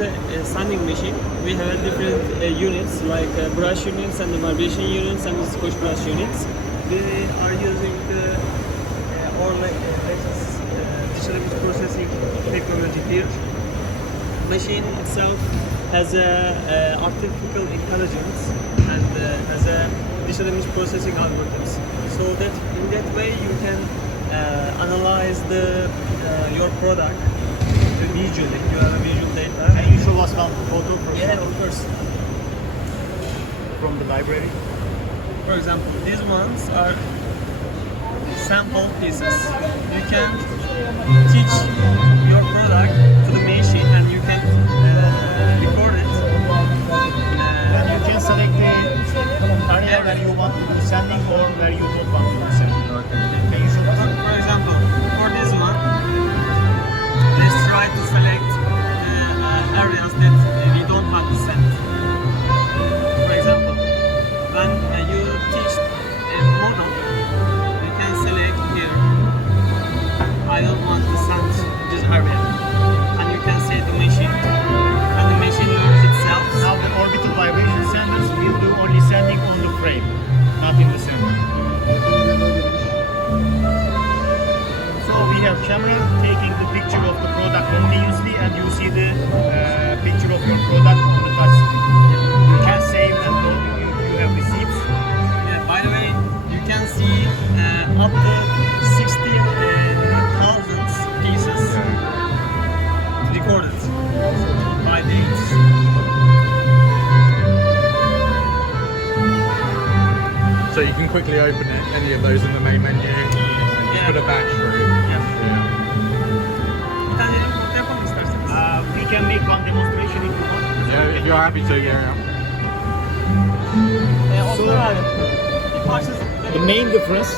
is a sanding machine. We have different units like brush units and the vibration units and the scotch brush units. We are using the digital image processing technology here. Machine itself has a artificial intelligence and has a digital image processing algorithms. So that in that way you can analyze your product visually. You have a visual data. Can you show us one photo? Yeah, of course. From the library. For example, these ones are sample pieces. You can teach your product to the machine and you can record it. And you can select the area where you want to do sending or where you don't want to do sending. Can you show us? For example, for this one, let's try to select areas that we don't want to send. For example, when you teach a model, you can select here, I don't want to send this area. And you can say the machine. And the machine learns itself. Now the orbital vibration senders will do only sending on the frame, not in the sender. So we have camera taking the picture of the product continuously and you see the picture of your product on the touch screen. You can save and you have receipts. Yeah, by the way, you can see up to 16,000 pieces recorded by dates. So you can quickly open any of those in the main menu and just put a batch through. Bir tane nokta yapalım isterseniz. We can make one demonstration if you want. Yeah, if you're happy to, yeah. Osman abi, bir parça The main difference